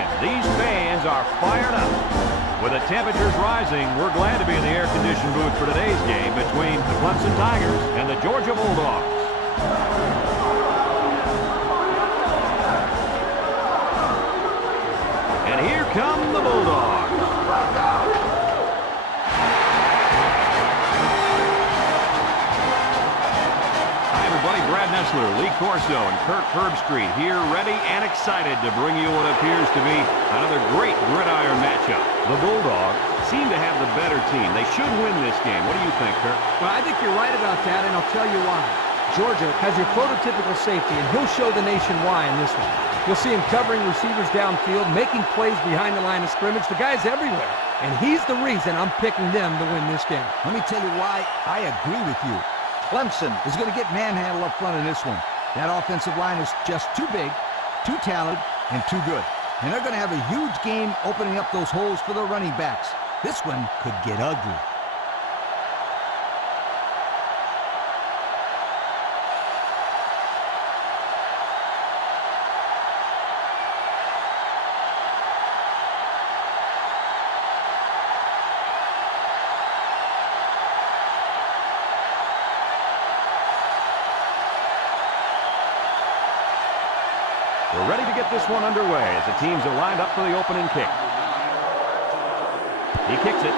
Stadium. These fans are fired up. With the temperatures rising, we're glad to be in the air-conditioned booth for today's game between the Clemson Tigers and the Georgia Bulldogs. And here come the Bulldogs. Brad Nessler, Lee Corso, and Kirk Herbstreit here ready and excited to bring you what appears to be another great gridiron matchup. The Bulldogs seem to have the better team. They should win this game. What do you think, Kirk? Well, I think you're right about that, and I'll tell you why. Georgia has your prototypical safety, and he'll show the nation why in this one. You'll see him covering receivers downfield, making plays behind the line of scrimmage. The guy's everywhere, and he's the reason I'm picking them to win this game. Let me tell you why I agree with you. Clemson is going to get manhandled up front in this one. That offensive line is just too big, too talented, and too good. And they're going to have a huge game opening up those holes for their running backs. This one could get ugly. We're ready to get this one underway as the teams are lined up for the opening kick. He kicks it.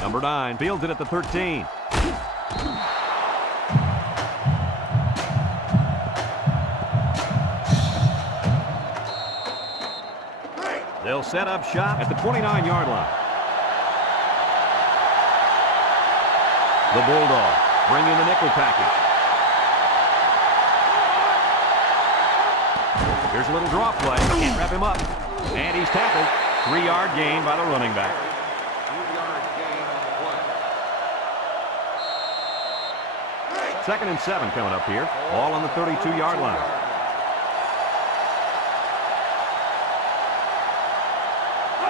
Number 9 fields it at the 13. They'll set up shop at the 29-yard line. The Bulldogs bring in the nickel package. Here's a little draw play. Can't wrap him up. And he's tackled. 3-yard gain by the running back. 2-yard gain on the play. 2nd and 7 coming up here. Ball on the 32-yard line.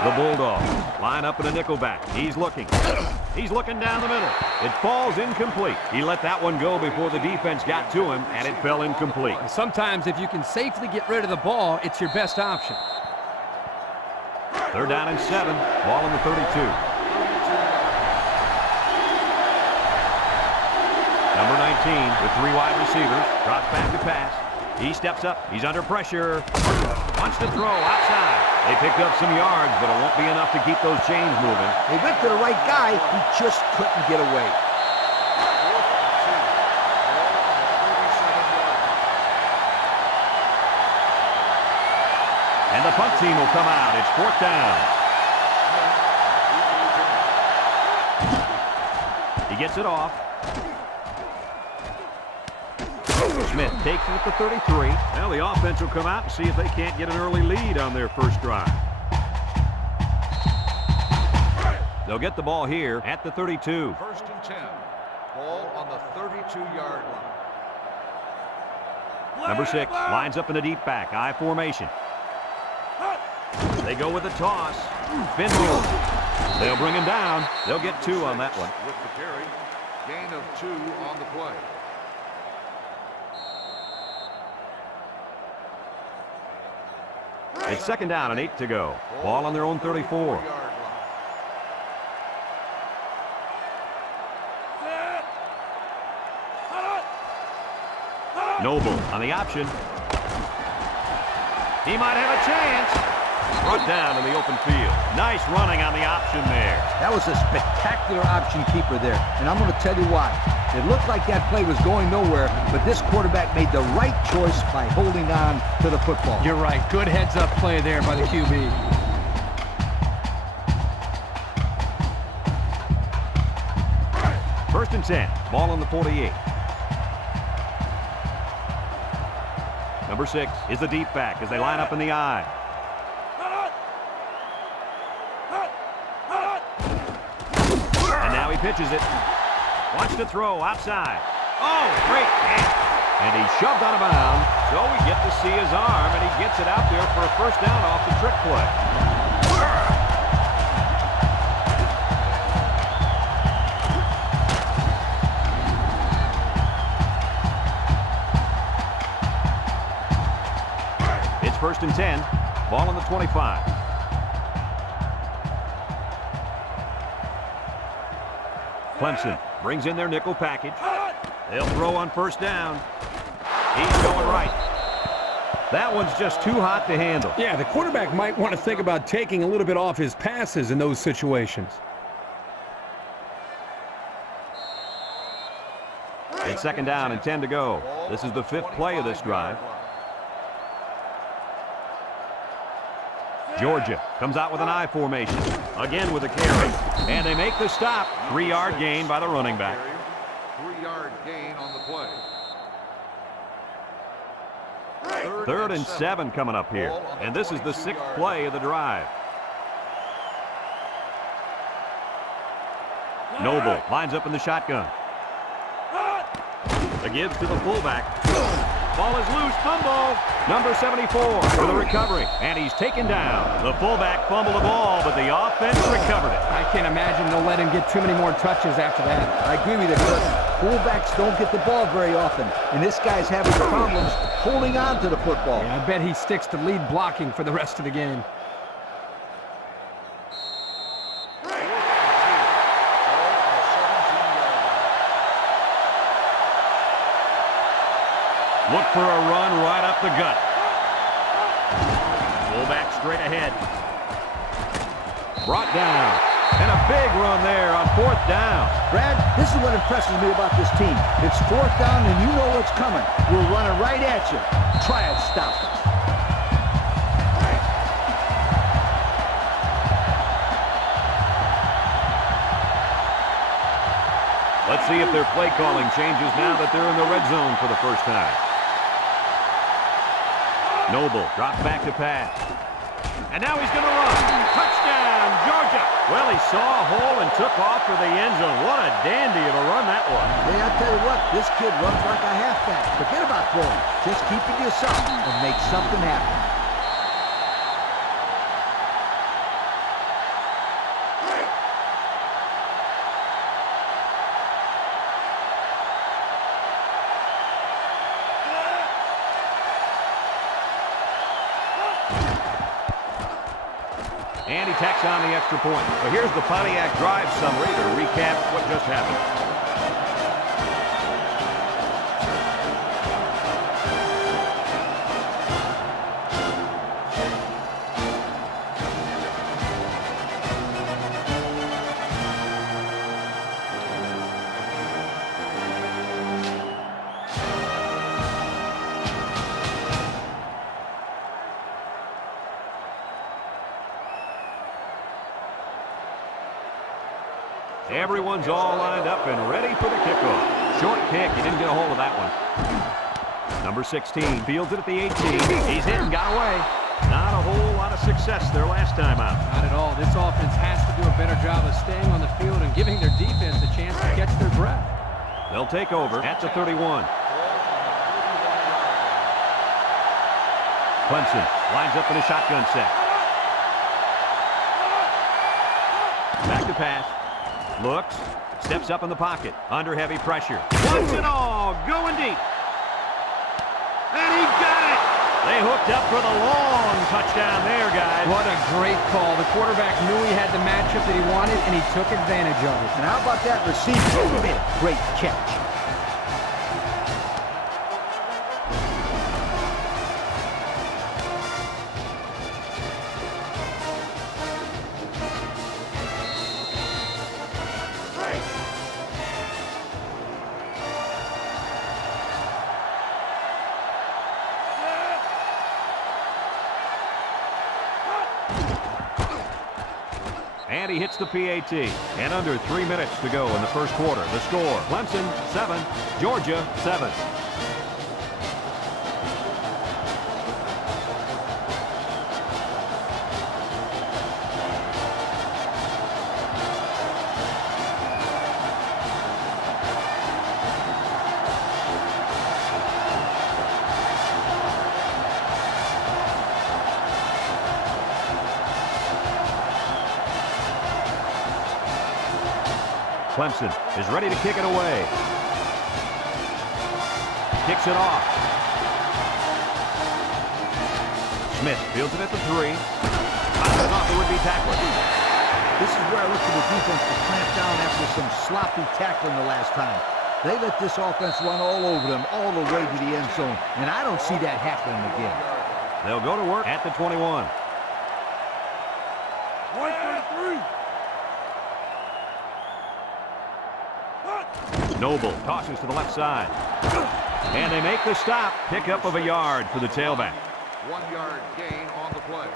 The Bulldogs line up in a nickelback. He's looking. He's looking down the middle. It falls incomplete. He let that one go before the defense got to him, and it fell incomplete. Sometimes if you can safely get rid of the ball, it's your best option. 3rd down and 7. Ball on the 32. Number 19 with 3 wide receivers. Drops back to pass. He steps up. He's under pressure. Wants to throw outside. They picked up some yards, but it won't be enough to keep those chains moving. They went to the right guy. He just couldn't get away. And the punt team will come out. It's 4th down. He gets it off. Smith takes it at the 33. Well, the offense will come out and see if they can't get an early lead on their first drive. They'll get the ball here at the 32. 1st and 10. Ball on the 32-yard line. Number 6 lines up in the deep back. I formation. They go with a toss. Spin move. They'll bring him down. They'll get 2 on that one. With the carry. Gain of 2 on the play. It's 2nd down and 8 to go. Ball on their own 34. Noble on the option. He might have a chance. Brought down in the open field. Nice running on the option there. That was a spectacular option keeper there, and I'm going to tell you why. It looked like that play was going nowhere, but this quarterback made the right choice by holding on to the football. You're right. Good heads-up play there by the QB. First and 10. Ball on the 48. Number 6 is the deep back as they line up in the I. And now he pitches it. Wants to throw outside. Oh, great catch. And he's shoved out of bounds. So we get to see his arm, and he gets it out there for a first down off the trick play. first and 10. Ball on the 25. Clemson brings in their nickel package. They'll throw on first down. He's going right. That one's just too hot to handle. Yeah, the quarterback might want to think about taking a little bit off his passes in those situations. It's second down and 10 to go. This is the 5th play of this drive. Georgia comes out with an I formation. Again with a carry. And they make the stop. 3-yard gain by the running back. 3-yard gain on the play. Third and 7 coming up here. And this is the 6th play of the drive. Noble lines up in the shotgun. The gives to the fullback. Ball is loose. Fumble. Number 74 for the recovery. And he's taken down. The fullback fumbled the ball, but the offense recovered it. I can't imagine they'll let him get too many more touches after that. I agree with you, Kurt. Fullbacks don't get the ball very often, and this guy's having problems holding on to the football. Yeah, I bet he sticks to lead blocking for the rest of the game. Look for a run right up the gut. Fullback straight ahead. Brought down. And a big run there on 4th down. Brad, this is what impresses me about this team. It's 4th down and you know what's coming. We're running right at you. Try and stop us. Let's see if their play calling changes now that they're in the red zone for the first time. Noble drops back to pass. And now he's going to run. Touchdown, Georgia. Well, he saw a hole and took off for the end zone. What a dandy of a run that was. Hey, I'll tell you what, this kid runs like a halfback. Forget about throwing. Just keep it to yourself and make something happen. And he tacks on the extra point. So here's the Pontiac drive summary to recap what just happened. Everyone's all lined up and ready for the kickoff. Short kick. He didn't get a hold of that one. Number 16 fields it at the 18. He's hit and got away. Not a whole lot of success their last time out. Not at all. This offense has to do a better job of staying on the field and giving their defense a chance to catch their breath. They'll take over at the 31. Clemson lines up in a shotgun set. Back to pass. Looks, steps up in the pocket, under heavy pressure. Wants it all, going deep. And he got it! They hooked up for the long touchdown there, guys. What a great call. The quarterback knew he had the matchup that he wanted, and he took advantage of it. And how about that receiver? He made a great catch. And he hits the PAT. And under 3 minutes to go in the first quarter. The score, Clemson 7, Georgia 7. Clemson is ready to kick it away. Kicks it off. Smith fields it at the 3. Bounces off the would-be tackler. This is where I look for the defense to clamp down after some sloppy tackling the last time. They let this offense run all over them, all the way to the end zone, and I don't see that happening again. They'll go to work at the 21. Noble tosses to the left side. And they make the stop. Pickup of a yard for the tailback. 1 yard gain on the play.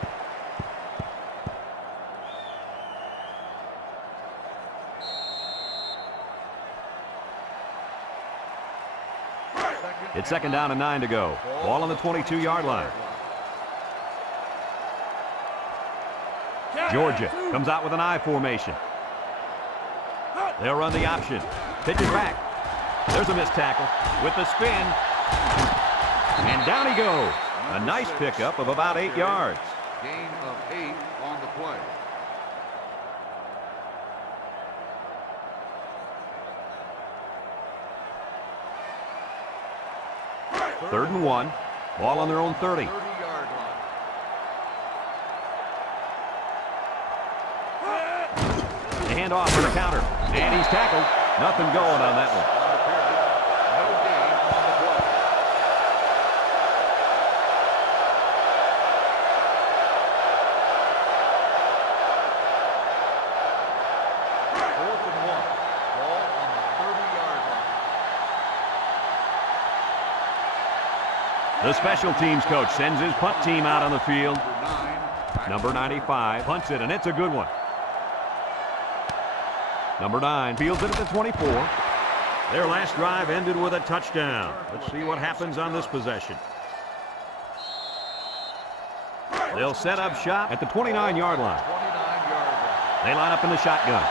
It's 2nd down and 9 to go. Ball on the 22-yard line. Georgia comes out with an I formation. They'll run the option. Pitches back. There's a missed tackle with the spin. And down he goes. A nice pickup of about 8 yards. Gain of 8 on the play. Third and 1. Ball on their own 30. 30-yard line. The handoff for the counter. And he's tackled. Nothing going on that one. On the carry. No gain on the play. Fourth and 1. Ball on the 30-yard line. The special teams coach sends his punt team out on the field. Number 9. Number 95 punts it, and it's a good one. Number 9 fields it at the 24. Their last drive ended with a touchdown. Let's see what happens on this possession. They'll set up shop at the 29-yard line. 29-yard line. They line up in the shotgun.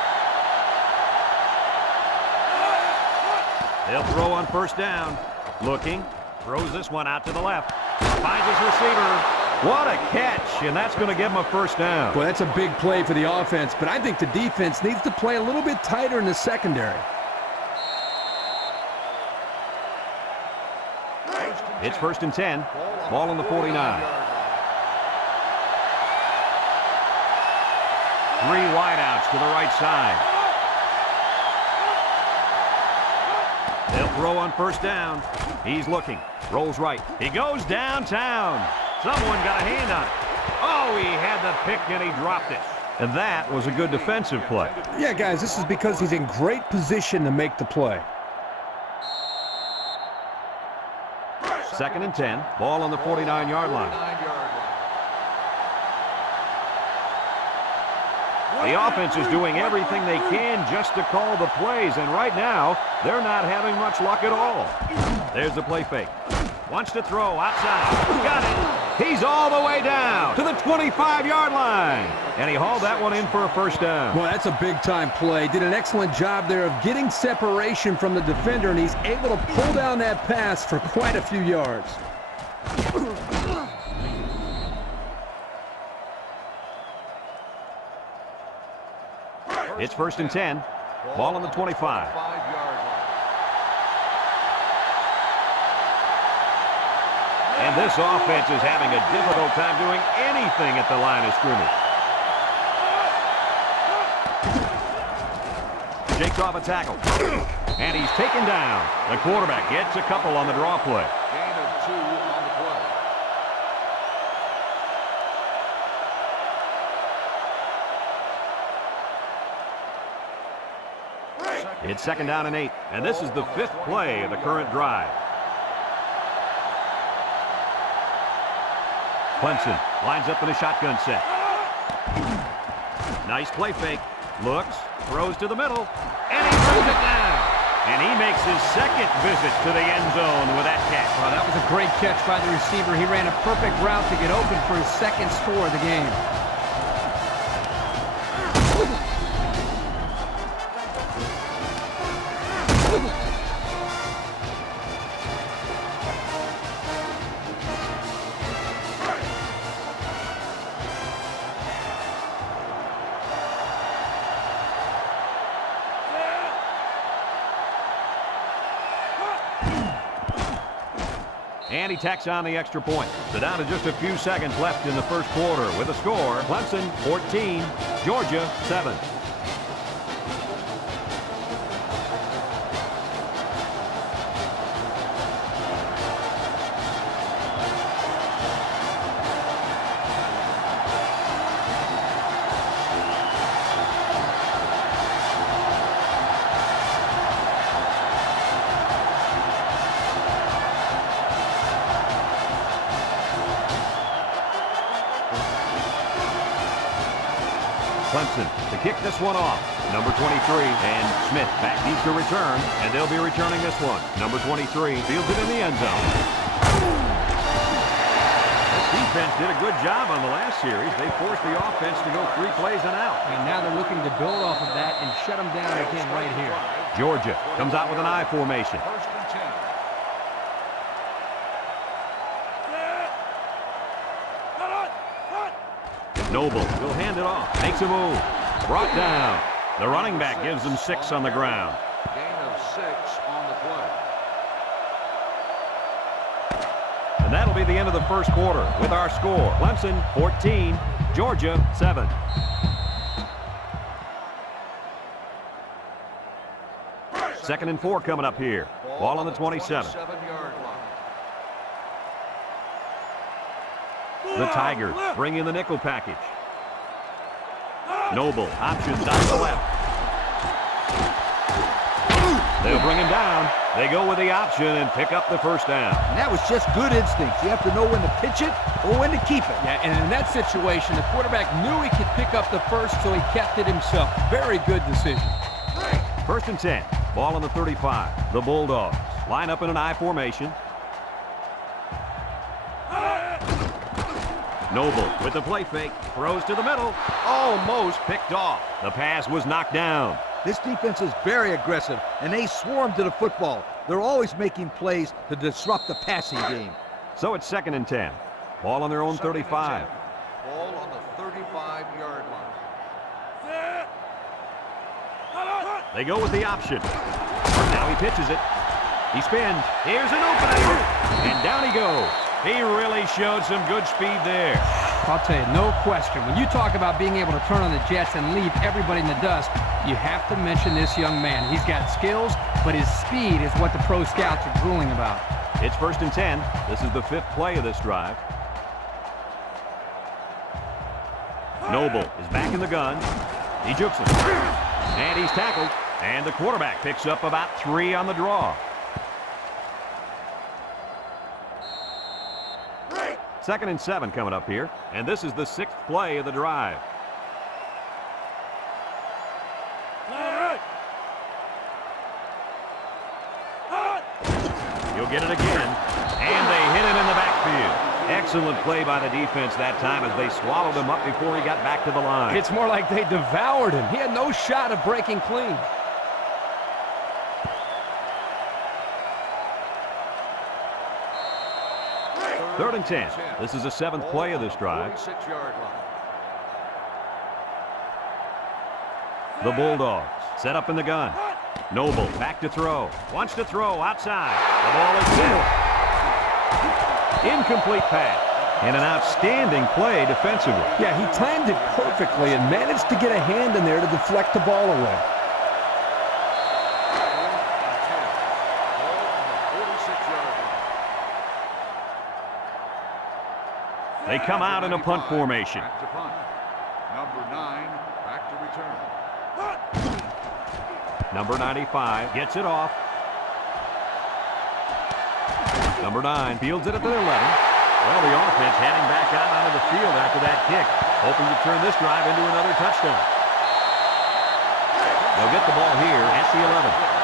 They'll throw on first down. Looking. Throws this one out to the left. Finds his receiver. What a catch, and that's going to give him a first down. Well, that's a big play for the offense, but I think the defense needs to play a little bit tighter in the secondary. It's 1st and 10. Ball on the 49. 3 wideouts to the right side. They'll throw on first down. He's looking. Rolls right. He goes downtown. Someone got a hand on it. Oh, he had the pick and he dropped it. And that was a good defensive play. Yeah, guys, this is because he's in great position to make the play. 2nd and 10. Ball on the 49-yard line. 49-yard line. The offense is doing everything they can just to call the plays, and right now, they're not having much luck at all. There's the play fake. Wants to throw outside. Got it. He's all the way down to the 25-yard line. And he hauled that one in for a first down. Well, that's a big-time play. Did an excellent job there of getting separation from the defender, and he's able to pull down that pass for quite a few yards. It's 1st and 10. Ball on the 25. 5-yard line. And this offense is having a difficult time doing anything at the line of scrimmage. Shakes off a tackle. And he's taken down. The quarterback gets a couple on the draw play. Gain of 2 on the play. It's 2nd down and 8. And this is the 5th play of the current drive. Clemson lines up in a shotgun set. Nice play fake. Looks, throws to the middle, and he throws it down. And he makes his 2nd visit to the end zone with that catch. Well, that was a great catch by the receiver. He ran a perfect route to get open for his 2nd score of the game. And he tacks on the extra point. So down to just a few seconds left in the first quarter with a score. Clemson 14, Georgia 7. Clemson to kick this one off. Number 23, and Smith back deep to return, and they'll be returning this one. Number 23 fields it in the end zone. This defense did a good job on the last series. They forced the offense to go 3 plays and out. And now they're looking to build off of that and shut them down again right here. Georgia comes out with an I formation. First and 10. Noble will hand it off. Makes a move. Brought down. The running back gives them 6 on the ground. Gain of 6 on the play. And that'll be the end of the first quarter with our score. Clemson 14, Georgia 7. Second and 4 coming up here. Ball on the 27. 27-yard line. The Tigers bring in the nickel package. Noble options on the left. They'll bring him down. They go with the option and pick up the first down. And that was just good instincts. You have to know when to pitch it or when to keep it. Yeah, and in that situation, the quarterback knew he could pick up the first, so he kept it himself. Very good decision. First and 10. Ball on the 35. The Bulldogs line up in an I formation. Noble with the play fake. Throws to the middle. Almost picked off. The pass was knocked down. This defense is very aggressive, and they swarm to the football. They're always making plays to disrupt the passing game. So it's second and 10. Ball on their own 35. Ball on the 35-yard line. They go with the option. Now he pitches it. He spins. Here's an opening. And down he goes. He really showed some good speed there. I'll tell you, no question. When you talk about being able to turn on the jets and leave everybody in the dust, you have to mention this young man. He's got skills, but his speed is what the pro scouts are drooling about. It's first and 10. This is the 5th play of this drive. Noble is back in the gun. He jukes him. And he's tackled. And the quarterback picks up about 3 on the draw. Second and 7 coming up here. And this is the 6th play of the drive. He'll get it again. And they hit him in the backfield. Excellent play by the defense that time as they swallowed him up before he got back to the line. It's more like they devoured him. He had no shot of breaking clean. Third and 10. This is the 7th play of this drive. 46-yard line. The Bulldogs set up in the gun. Noble back to throw. Wants to throw outside. The ball is set. Incomplete pass. And an outstanding play defensively. Yeah, he timed it perfectly and managed to get a hand in there to deflect the ball away. They come out in a punt formation. Back to punt. Number 9, back to return. Number 95 gets it off. Number 9 fields it at the 11. Well, the offense heading back out onto the field after that kick, hoping to turn this drive into another touchdown. They'll get the ball here at the 11.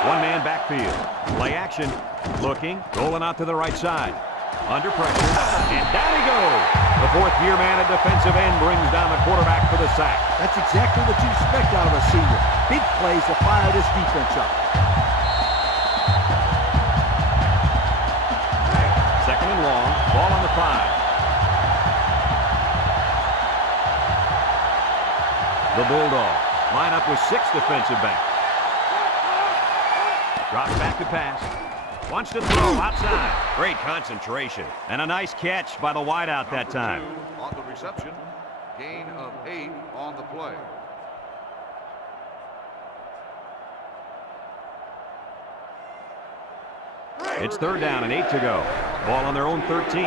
One-man backfield. Play action. Looking. Rolling out to the right side. Under pressure. And down he goes. The 4th-year man at defensive end brings down the quarterback for the sack. That's exactly what you expect out of a senior. Big plays to fire this defense up. Second and long. Ball on the 5. The Bulldogs line up with 6 defensive backs. Drops back to pass. Wants to throw outside. Great concentration. And a nice catch by the wideout that time. On the reception, gain of 8 on the play. It's 3rd down and 8 to go. Ball on their own 13.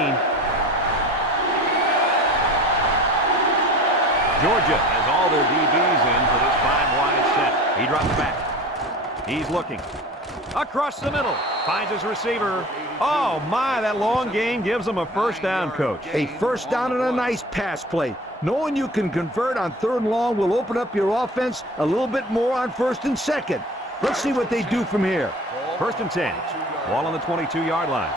Georgia has all their DBs in for this 5-wide set. He drops back. He's looking. Across the middle. Finds his receiver. Oh, my, that long gain gives him a 1st down, Coach. A 1st down and a nice pass play. Knowing you can convert on 3rd and long will open up your offense a little bit more on 1st and 2nd. Let's see what they do from here. 1st and 10. Ball on the 22-yard line.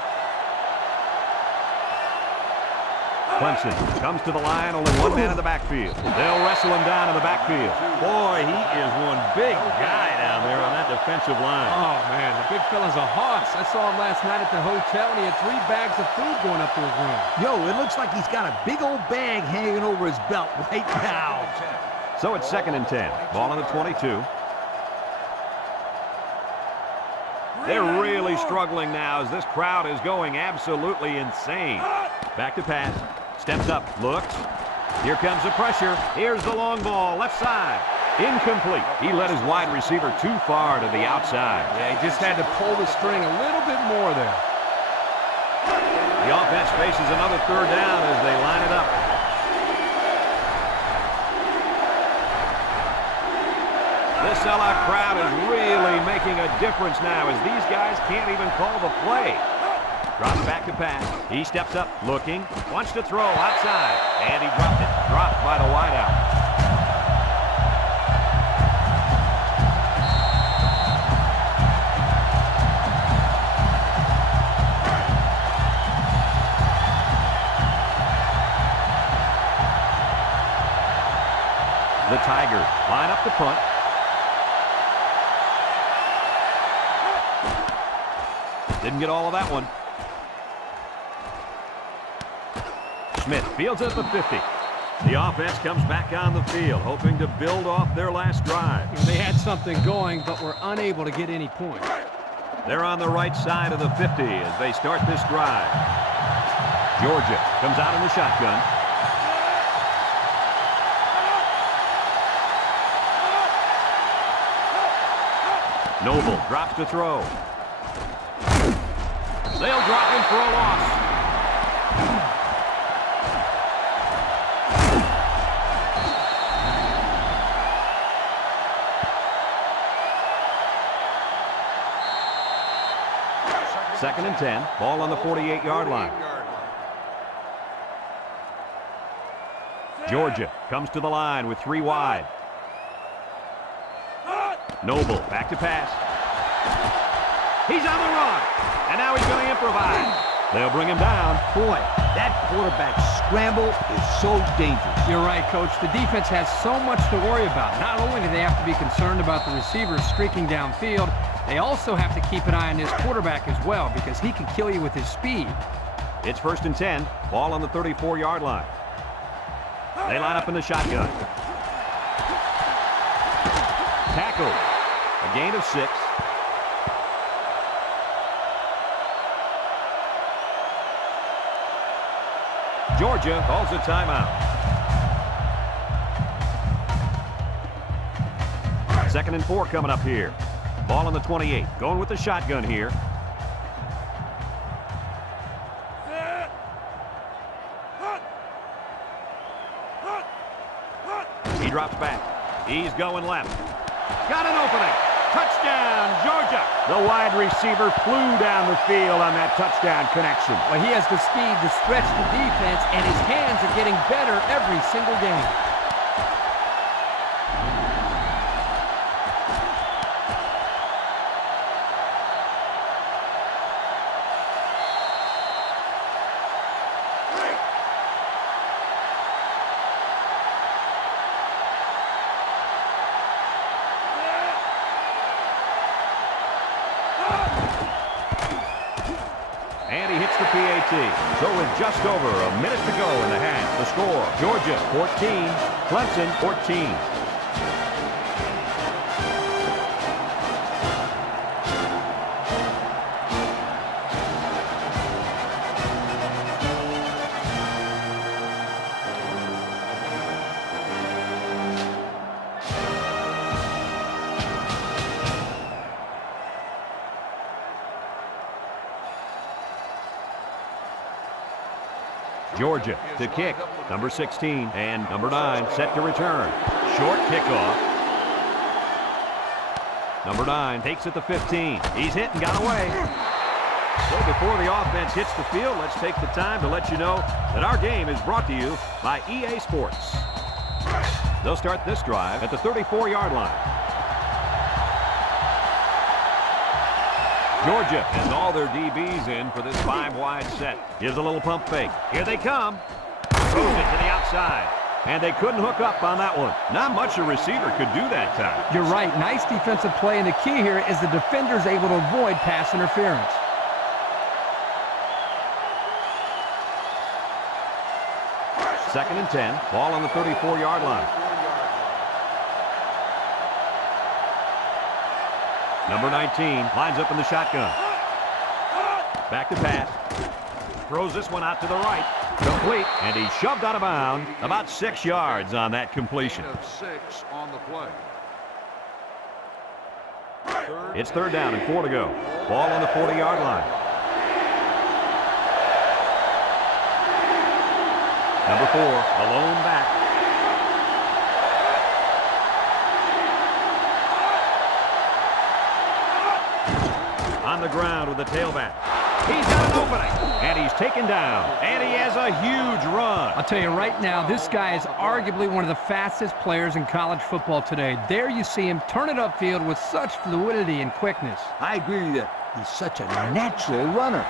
Clemson comes to the line, only one man in the backfield. They'll wrestle him down in the backfield. Boy, he is one big guy down there on that defensive line. Oh, man, the big fella's a hoss. I saw him last night at the hotel, and he had 3 bags of food going up to his room. Yo, it looks like he's got a big old bag hanging over his belt right now. So it's 2nd and 10. Ball on the 22. They're really struggling now as this crowd is going absolutely insane. Back to pass. Steps up. Looks. Here comes the pressure. Here's the long ball. Left side. Incomplete. He let his wide receiver too far to the outside. Yeah, he just had to pull the string a little bit more there. The offense faces another 3rd down as they line it up. This sellout crowd is really making a difference now as these guys can't even call the play. Drops back to pass. He steps up, looking, wants to throw outside, and he dropped it. Dropped by the wideout. The Tigers line up the punt. Didn't get all of that one. Smith fields it at the 50. The offense comes back on the field, hoping to build off their last drive. They had something going, but were unable to get any points. They're on the right side of the 50 as they start this drive. Georgia comes out in the shotgun. Noble drops to throw. They'll drop him for a loss. Second and 10. Ball on the 48-yard line. Georgia comes to the line with 3 wide. Noble back to pass. He's on the run. And now he's going to improvise. They'll bring him down. Boy, that quarterback scramble is so dangerous. You're right, Coach. The defense has so much to worry about. Not only do they have to be concerned about the receivers streaking downfield, they also have to keep an eye on this quarterback as well because he can kill you with his speed. It's 1st and 10. Ball on the 34-yard line. They line up in the shotgun. Tackle. A gain of 6. Georgia calls a timeout. 2nd and 4 coming up here. Ball on the 28. Going with the shotgun here. He drops back. He's going left. Got an opening. Touchdown, Georgia. The wide receiver flew down the field on that touchdown connection. Well, he has the speed to stretch the defense, and his hands are getting better every single game. And he hits the PAT. So with just over a minute to go in the half, the score, Georgia 14, Clemson 14. Georgia to kick. Number 16 and number 9 set to return. Short kickoff. Number 9 takes it to 15. He's hit and got away. So before the offense hits the field, let's take the time to let you know that our game is brought to you by EA Sports. They'll start this drive at the 34-yard line. Georgia has all their DBs in for this 5-wide set. Gives a little pump fake. Here they come. Throws it to the outside. And they couldn't hook up on that one. Not much a receiver could do that time. You're right. Nice defensive play, and the key here is the defender's able to avoid pass interference. Second and 10. Ball on the 34-yard line. Number 19 lines up in the shotgun. Back to pass. Throws this one out to the right. Complete. And he shoved out of bounds. About 6 yards on that completion. Gain of 6 on the play. It's third down and 4 to go. Ball on the 40-yard line. Number 4, alone back. On the ground with the tailback. He's got an opening, and he's taken down, and he has a huge run. I'll tell you right now, this guy is arguably one of the fastest players in college football today. There you see him turn it upfield with such fluidity and quickness. I agree with you. He's such a natural runner.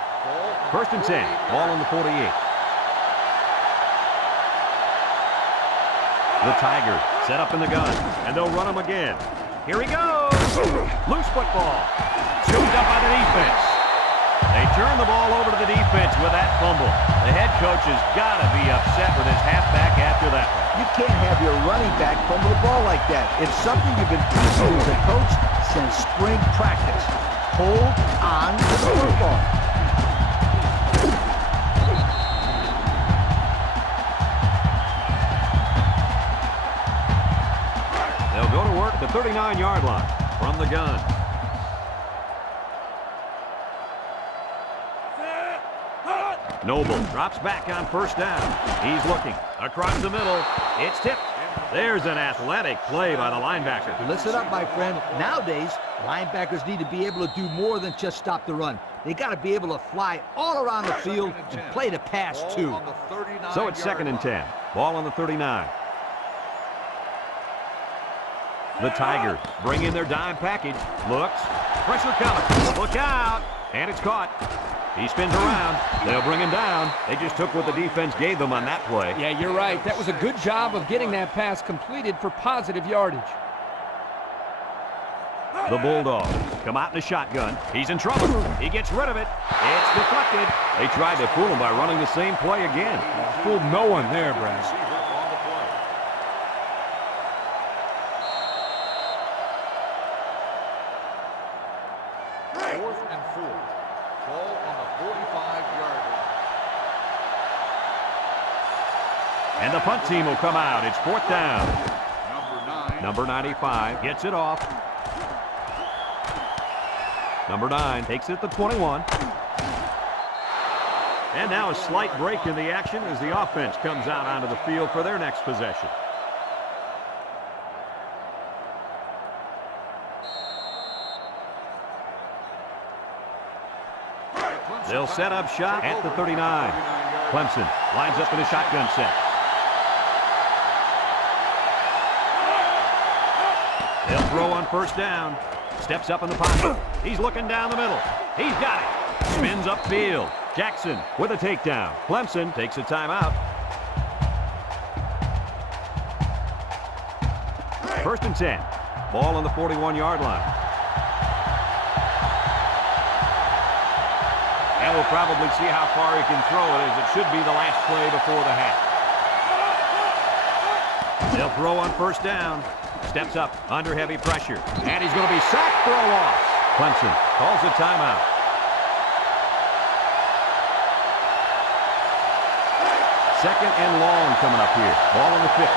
First and 10. Ball on the 48. The Tigers set up in the gun, and they'll run him again. Here he goes. Loose football. Scooped up by the defense. They turn the ball over to the defense with that fumble. The head coach has got to be upset with his halfback after that one. You can't have your running back fumble the ball like that. It's something you've been teaching as a coach since spring practice. Hold on to the football. They'll go to work at the 39-yard line from the gun. Noble drops back on first down. He's looking across the middle. It's tipped. There's an athletic play by the linebacker. Listen up, my friend. Nowadays, linebackers need to be able to do more than just stop the run. They got to be able to fly all around the field and play the pass, too. So it's second and 10. Ball on the 39. The Tigers bring in their dime package. Looks. Pressure coming. Look out. And it's caught. He spins around. They'll bring him down. They just took what the defense gave them on that play. Yeah, you're right. That was a good job of getting that pass completed for positive yardage. The Bulldogs come out in a shotgun. He's in trouble. He gets rid of it. It's deflected. They tried to fool him by running the same play again. Fooled no one there, Brad. Fourth and 4. Ball on the 45-yard line. And the punt team will come out. It's fourth down. Number 9. Number 95 gets it off. Number 9 takes it at the 21. And now a slight break in the action as the offense comes out onto the field for their next possession. They'll set up shot at the 39. Clemson lines up in a shotgun set. They'll throw on first down. Steps up in the pocket. He's looking down the middle. He's got it. Spins upfield. Jackson with a takedown. Clemson takes a timeout. First and 10. Ball on the 41-yard line. And we'll probably see how far he can throw it, as it should be the last play before the half. They'll throw on first down. Steps up under heavy pressure. And he's going to be sacked for a loss. Clemson calls a timeout. Second and long coming up here. Ball on the 50.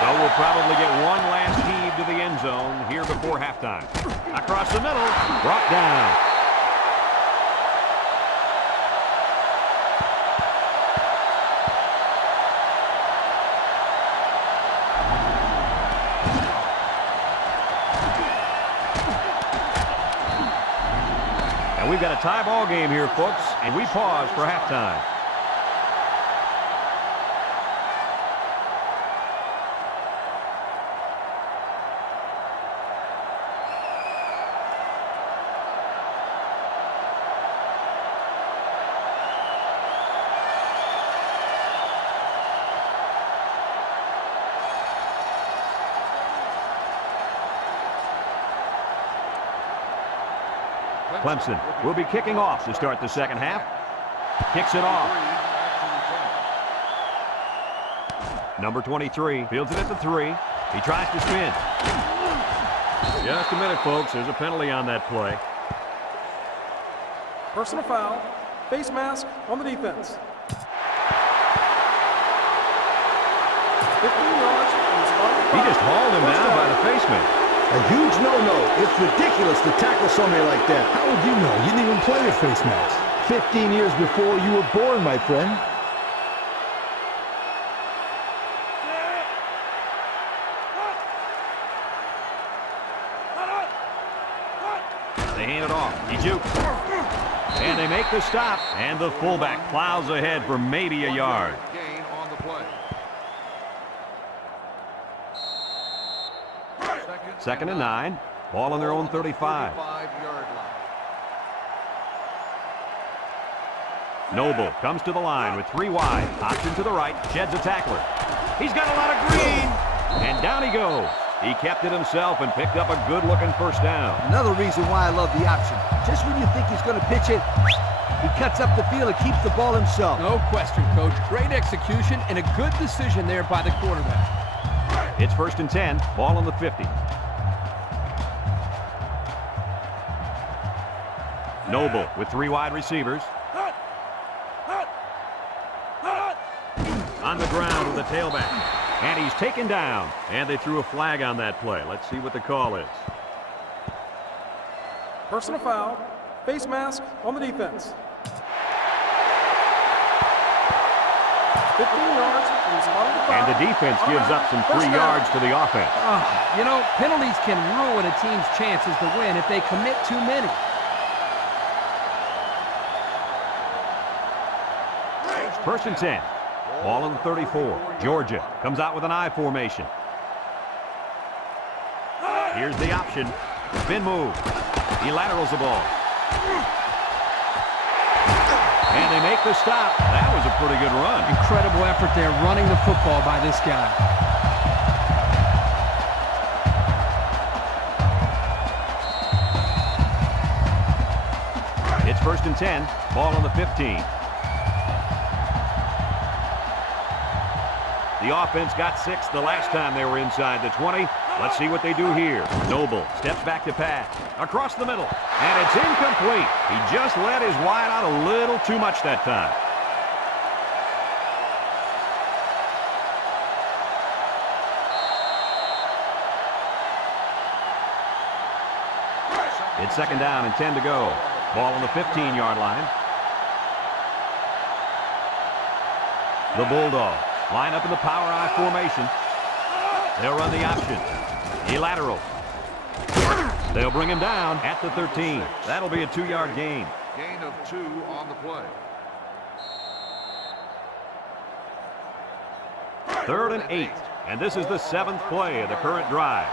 So we'll probably get one last heave to the end zone here before halftime. Across the middle, brought down. And we've got a tie ball game here, folks, and we pause for halftime. Clemson will be kicking off to start the second half. Kicks it off. Number 23 fields it at the 3. He tries to spin. Just a minute, folks. There's a penalty on that play. Personal foul. Face mask on the defense. 15 yards. He just hauled him down by the face mask. A huge no-no. It's ridiculous to tackle somebody like that. How would you know? You didn't even play with face masks. 15 years before you were born, my friend. They hand it off. He jukes. And they make the stop. And the fullback plows ahead for maybe a yard. Gain on the play. Second and 9. Ball on their own 35. 35-yard line. Noble comes to the line with 3 wide. Option to the right. Sheds a tackler. He's got a lot of green. And down he goes. He kept it himself and picked up a good-looking first down. Another reason why I love the option. Just when you think he's going to pitch it, he cuts up the field and keeps the ball himself. No question, Coach. Great execution and a good decision there by the quarterback. It's first and 10. Ball on the 50. Noble with 3 wide receivers. On the ground with the tailback. And he's taken down. And they threw a flag on that play. Let's see what the call is. Personal foul. Face mask on the defense. 15 yards from the spot of the foul. And the defense gives up some free yards to the offense. You know, penalties can ruin a team's chances to win if they commit too many. First and 10. Ball on the 34. Georgia comes out with an I formation. Here's the option. Spin move. He laterals the ball. And they make the stop. That was a pretty good run. Incredible effort there running the football by this guy. It's first and 10. Ball on the 15. The offense got 6 the last time they were inside the 20. Let's see what they do here. Noble steps back to pass. Across the middle. And it's incomplete. He just let his wide out a little too much that time. It's second down and 10 to go. Ball on the 15-yard line. The Bulldogs line up in the power I formation. They'll run the option. He laterals. They'll bring him down at the 13. That'll be a 2-yard gain. Gain of 2 on the play. Third and 8. And this is the 7th play of the current drive.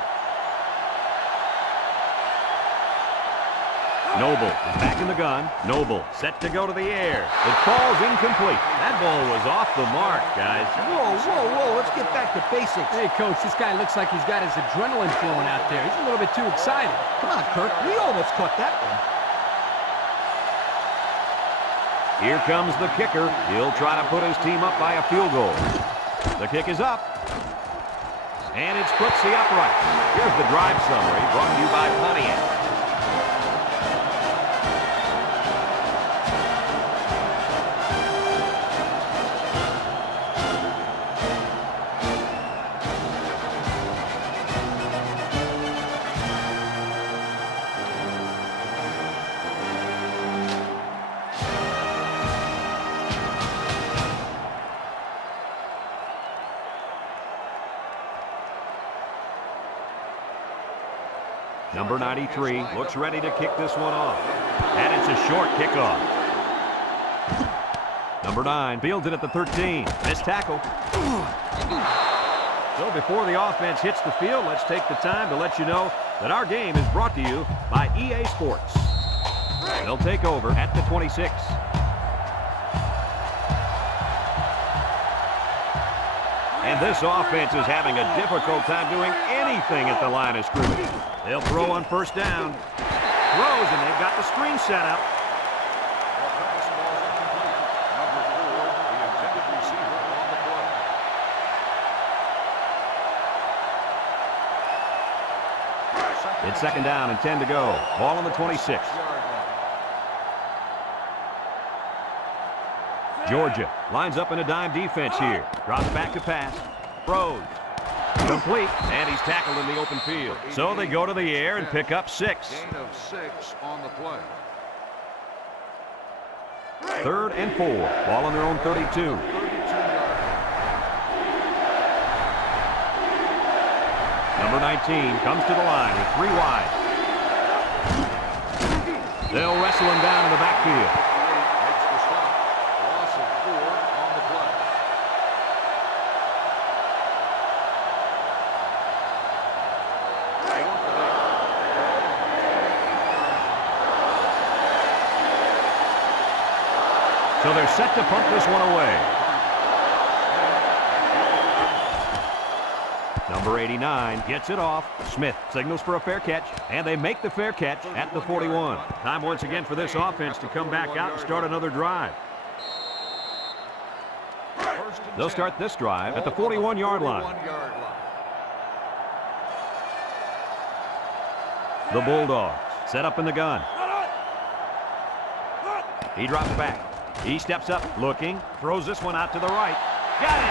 Noble is back in the gun. Noble set to go to the air. It falls incomplete. That ball was off the mark, guys. Whoa. Let's get back to basics. Hey, Coach, this guy looks like he's got his adrenaline flowing out there. He's a little bit too excited. Come on, Kirk. We almost caught that one. Here comes the kicker. He'll try to put his team up by a field goal. The kick is up. And it splits the uprights. Here's the drive summary brought to you by Pontiac. Number 93 looks ready to kick this one off. And it's a short kickoff. Number 9 fields it at the 13. Missed tackle. So before the offense hits the field, let's take the time to let you know that our game is brought to you by EA Sports. They'll take over at the 26. And this offense is having a difficult time doing anything at the line of scrimmage. They'll throw on first down. Throws, and they've got the screen set up. Number 4, the intended receiver on the play. It's second down and 10 to go. Ball on the 26. Georgia lines up in a dime defense here. Drops back to pass. Throws. Complete. And he's tackled in the open field. So they go to the air and pick up 6. Gain of 6 on the play. Third and 4. Ball on their own 32. Number 19 comes to the line with 3 wide. They'll wrestle him down in the backfield. Makes the stop. Loss of 4 on the play. So they're set to punt this one away. Number 89 gets it off. Smith signals for a fair catch, and they make the fair catch at the 41. Time once again for this offense to come back out and start another drive. They'll start this drive at the 41-yard line. The Bulldogs set up in the gun. He drops back. He steps up, looking, throws this one out to the right. Got it!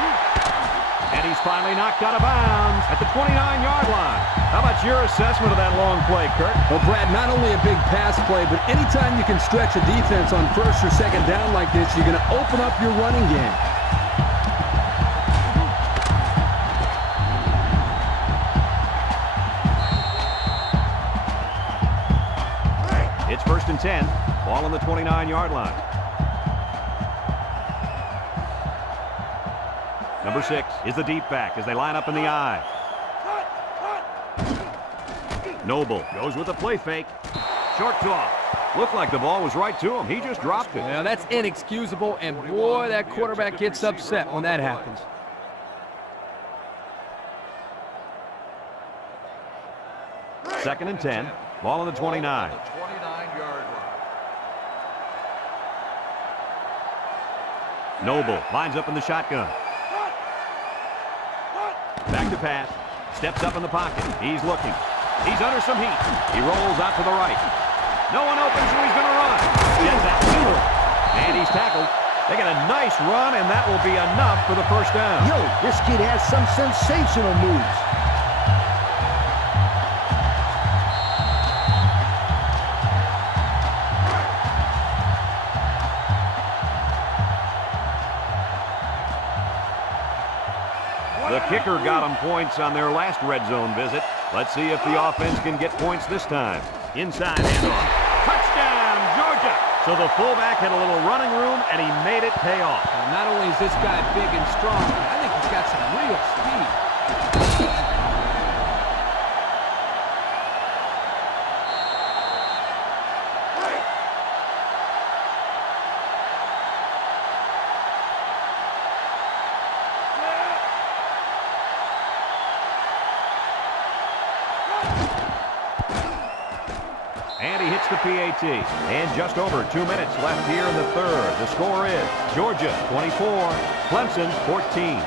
And he's finally knocked out of bounds at the 29-yard line. How about your assessment of that long play, Kurt? Well, Brad, not only a big pass play, but anytime you can stretch a defense on first or second down like this, you're going to open up your running game. It's first and 10. Ball on the 29-yard line. Number 6 is the deep back as they line up in the I. Noble goes with a play fake. Short toss. Looked like the ball was right to him. He just dropped it. Now, that's inexcusable, and boy, that quarterback gets upset when that happens. Second and 10. Ball on the 29. The 29-yard line. Noble lines up in the shotgun. Back to pass. Steps up in the pocket. He's looking. He's under some heat. He rolls out to the right. No one open, so he's going to run. Gets out. And he's tackled. They got a nice run, and that will be enough for the first down. Yo, this kid has some sensational moves. The kicker got them points on their last red zone visit. Let's see if the offense can get points this time. Inside handoff. Touchdown, Georgia! So the fullback had a little running room, and he made it pay off. And not only is this guy big and strong, but I think he's got some real speed. And he hits the PAT. And just over 2 minutes left here in the third. The score is Georgia 24, Clemson 14.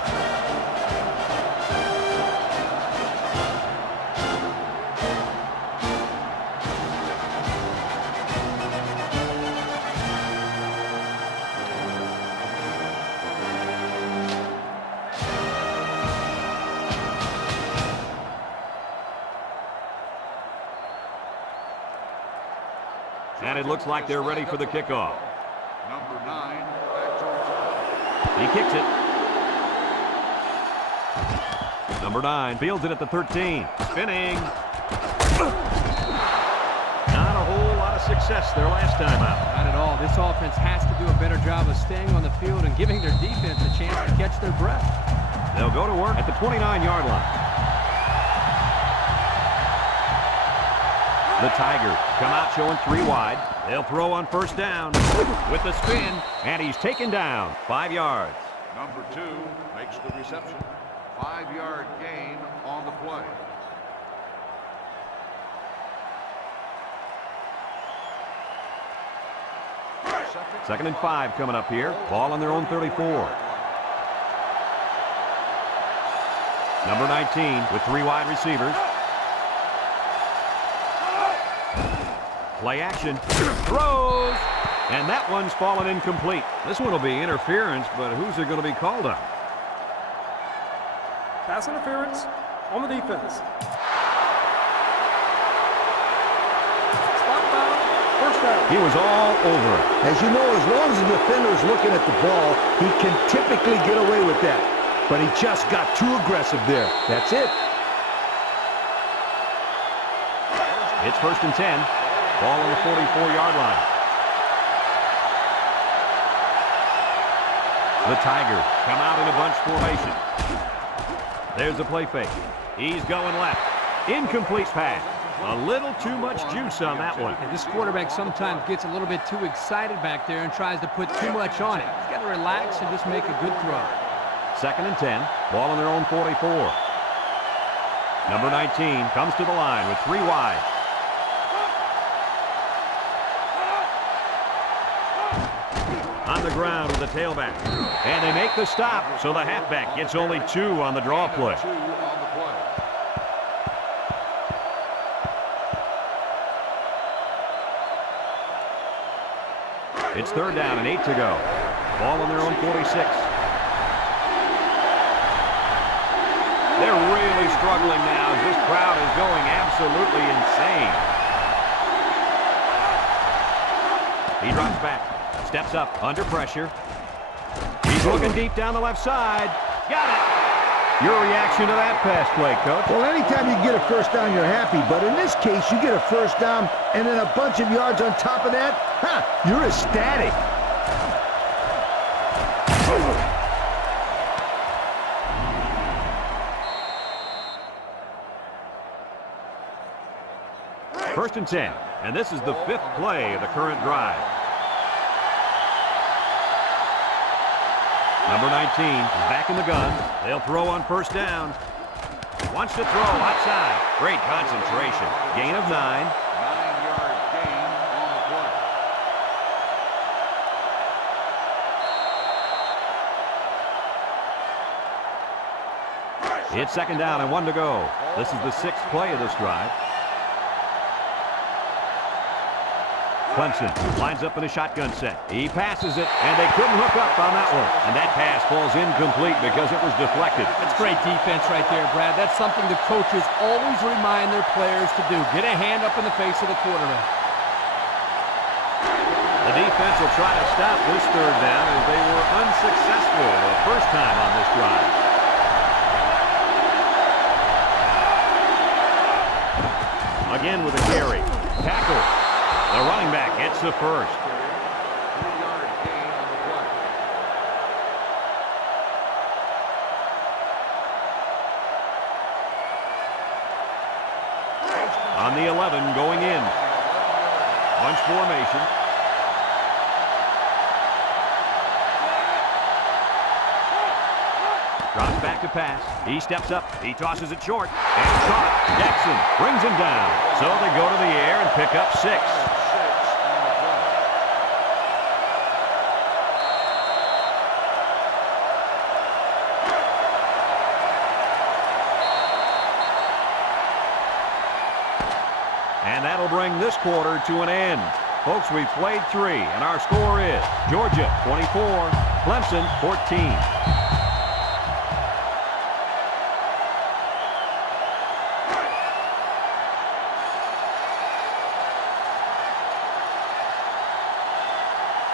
And it looks like they're ready for the kickoff. Number 9, back to He kicks it. Number 9 fields it at the 13. Spinning. Not a whole lot of success success their last time out. Not at all. This offense has to do a better job of staying on the field and giving their defense a chance to catch their breath. They'll go to work at the 29-yard line. The Tigers come out showing 3 wide. They'll throw on first down with the spin, and he's taken down 5 yards. Number 2 makes the reception. 5-yard gain on the play. Second and 5 coming up here. Ball on their own 34. Number 19 with 3 wide receivers. Play action. Throws. And that one's fallen incomplete. This one will be interference, but who's it going to be called on? Pass interference on the defense. Spot foul. First down. He was all over it. As you know, as long as the defender is looking at the ball, he can typically get away with that. But he just got too aggressive there. That's it. It's first and 10. Ball on the 44-yard line. The Tigers come out in a bunch formation. There's a play fake. He's going left. Incomplete pass. A little too much juice on that one. And this quarterback sometimes gets a little bit too excited back there and tries to put too much on it. He's got to relax and just make a good throw. Second and 10. Ball on their own 44. Number 19 comes to the line with 3 wide. On the ground with the tailback. And they make the stop, so the halfback gets only 2 on the draw play. It's third down and 8 to go. Ball on their own 46. They're really struggling now as this crowd is going absolutely insane. He drops back. Steps up under pressure. He's looking deep down the left side. Got it. Your reaction to that pass play, Coach? Well, anytime you get a first down, you're happy. But in this case, you get a first down and then a bunch of yards on top of that. You're ecstatic. First and 10. And this is the 5th play of the current drive. Number 19 is back in the gun. They'll throw on first down. Wants to throw outside. Great concentration. Gain of 9. 9-yard gain on the play. It's second down and 1 to go. This is the 6th play of this drive. Clemson lines up in a shotgun set. He passes it, and they couldn't hook up on that one. And that pass falls incomplete because it was deflected. That's great defense right there, Brad. That's something the coaches always remind their players to do. Get a hand up in the face of the quarterback. The defense will try to stop this third down as they were unsuccessful the first time on this drive. Again with a carry. Tackle. The running back gets the first. 3-yard gain on the play. On the 11 going in. Bunch formation. Drops back to pass. He steps up. He tosses it short. And caught. Jackson brings him down. So they go to the air and pick up 6. And that'll bring this quarter to an end. Folks, we've played 3, and our score is Georgia 24, Clemson 14.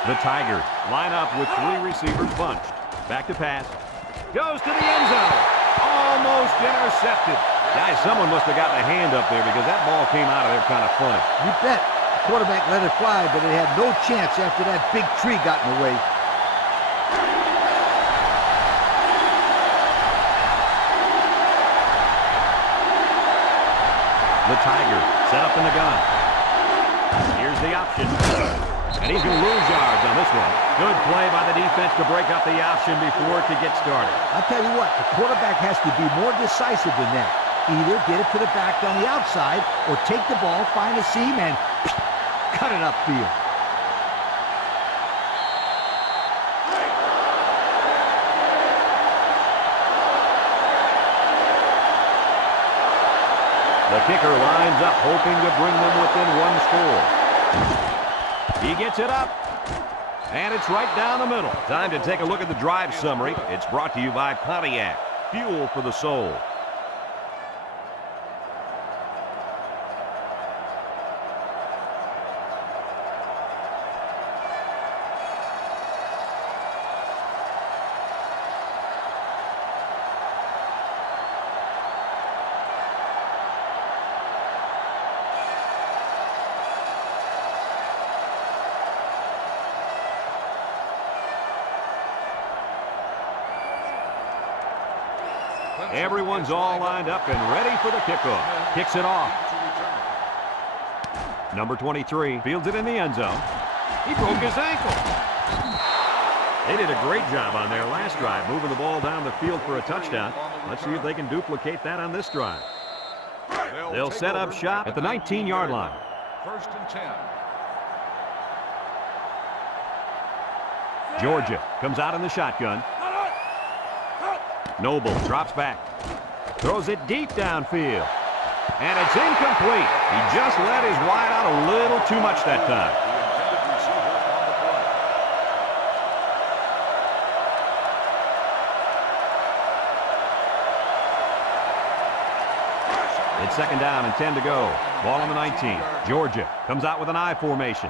The Tigers line up with 3 receivers bunched. Back to pass. Goes to the end zone. Almost intercepted. Guys, someone must have gotten a hand up there because that ball came out of there kind of funny. You bet. quarterback let it fly, but it had no chance after that big tree got in the way. The Tiger set up in the gun. Here's the option. And he's going to lose yards on this one. Good play by the defense to break up the option before it could get started. I'll tell you what, the quarterback has to be more decisive than that. Either get it to the back on the outside or take the ball, find a seam, and cut it upfield. The kicker lines up, hoping to bring them within one score. He gets it up, and it's right down the middle. Time to take a look at the drive summary. It's brought to you by Pontiac, fuel for the soul. Everyone's all lined up and ready for the kickoff. Kicks it off. Number 23 fields it in the end zone. He broke his ankle. They did a great job on their last drive, moving the ball down the field for a touchdown. Let's see if they can duplicate that on this drive. They'll set up shop at the 19-yard line. 1st and 10. Georgia comes out in the shotgun. Noble drops back. Throws it deep downfield. And it's incomplete. He just let his wide out a little too much that time. It's 2nd down and 10 to go. Ball on the 19. Georgia comes out with an I formation.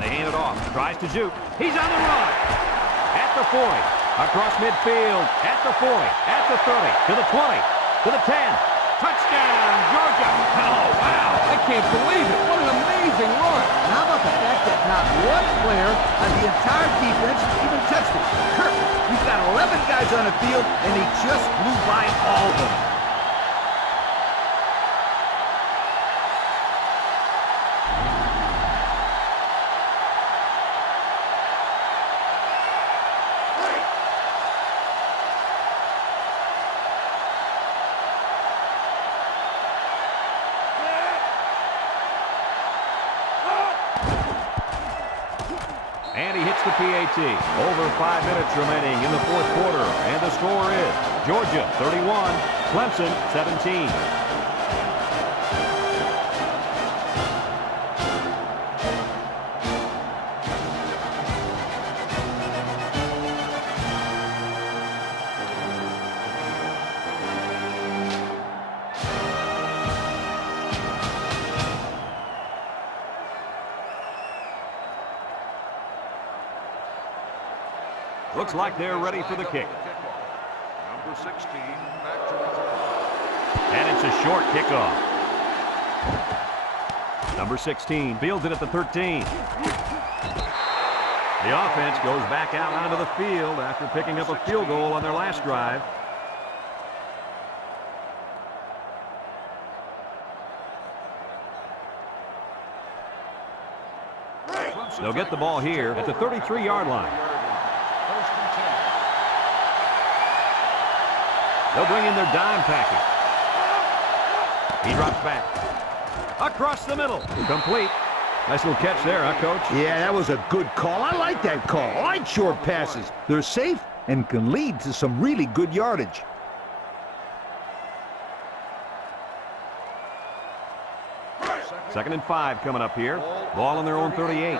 They hand it off. Tries to juke. He's on the run. At the 40. Across midfield. At the 40. At the 30. To the 20. To the 10. Touchdown, Georgia. Oh, wow. I can't believe it. What an amazing run. And how about the fact that not one player on the entire defense even touched it? Kirk, he's got 11 guys on the field, and he just blew by all of them. And he hits the PAT. Over 5 minutes remaining in the 4th quarter. And the score is Georgia 31, Clemson 17. Looks like they're ready for the kick. Number 16 back to return. And it's a short kickoff. Number 16 fields it at the 13. The offense goes back out onto the field after picking up a field goal on their last drive. They'll get the ball here at the 33-yard line. They'll bring in their dime package. He drops back. Across the middle. Complete. Nice little catch there, huh, Coach? Yeah, that was a good call. I like that call. I like short passes. They're safe and can lead to some really good yardage. Second and 5 coming up here. Ball on their own 38.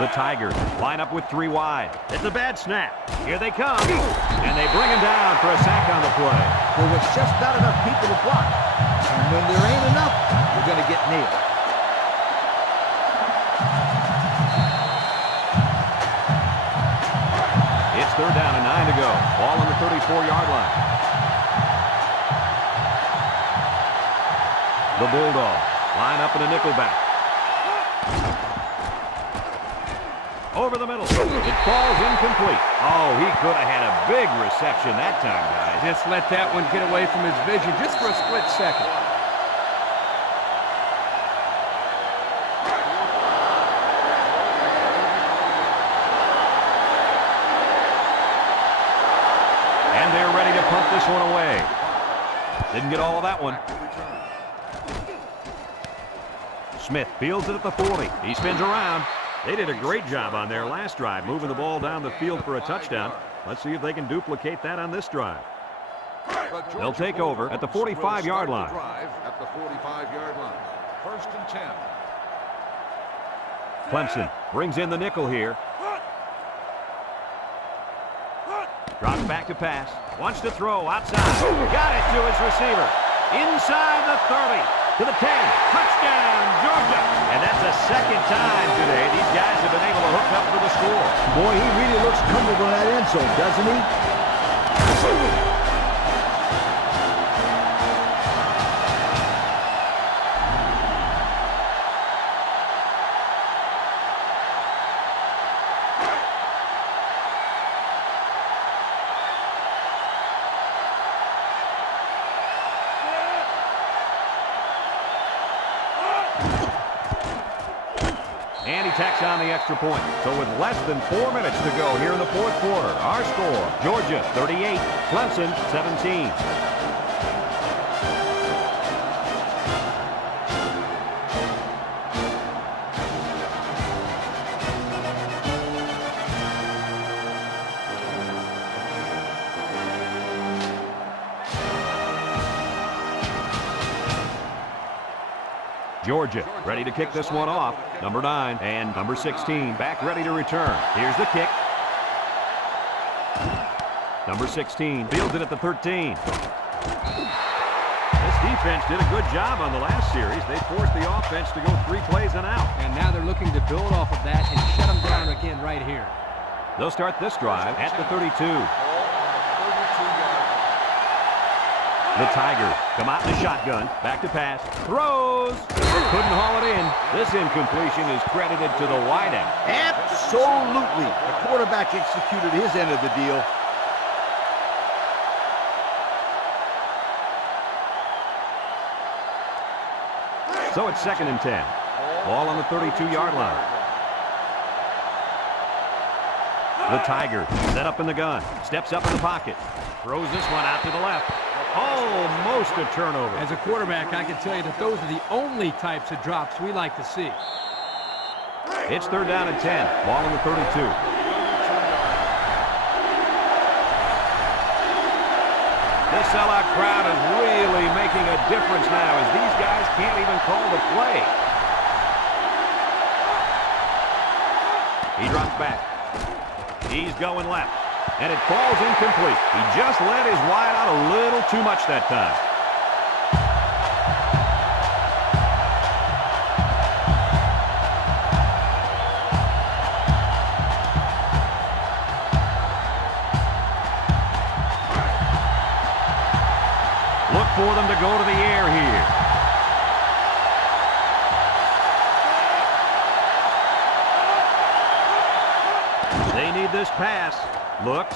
The Tigers line up with 3 wide. It's a bad snap. Here they come. And they bring him down for a sack on the play. There was just not enough people to block. And when there ain't enough, you're going to get nailed. down and 9 to go. Ball on the 34-yard line. The Bulldogs line up in a nickel back. Over the middle. It falls incomplete. Oh, he could have had a big reception that time, guys. Just let that one get away from his vision just for a split second. And they're ready to punt this one away. Didn't get all of that one. Smith fields it at the 40. He spins around. They did a great job on their last drive, moving the ball down the field for a touchdown. Let's see if they can duplicate that on this drive. They'll take over at the 45-yard line. At the 45-yard line. 1st and 10. Clemson brings in the nickel here. Drops back to pass. Wants to throw outside. Got it to his receiver. Inside the 30. To the 10. Touchdown, Georgia. And that's the second time today these guys have been able to hook up for the score. Boy, he really looks comfortable in that end zone, doesn't he? And he tacks on the extra point. So with less than 4 minutes to go here in the fourth quarter, our score, Georgia 38, Clemson 17. Georgia ready to kick this one off. Number 9 and number 16 back ready to return. Here's the kick. Number 16 fields it at the 13. This defense did a good job on the last series. They forced the offense to go 3 plays and out. And now they're looking to build off of that and shut them down again right here. They'll start this drive at the 32. The Tigers come out in the shotgun. Back to pass. Throws. Couldn't haul it in. This incompletion is credited to the wideout. Absolutely. The quarterback executed his end of the deal. So it's 2nd and 10. Ball on the 32-yard line. The Tigers set up in the gun. Steps up in the pocket. Throws this one out to the left. Almost a turnover. As a quarterback, I can tell you that those are the only types of drops we like to see. It's 3rd down and 10. Ball on the 32. This sellout crowd is really making a difference now as these guys can't even call the play. He drops back. He's going left. And it falls incomplete. He just let his wide out a little too much that time. Look for them to go to the air here. They need this pass. Looks.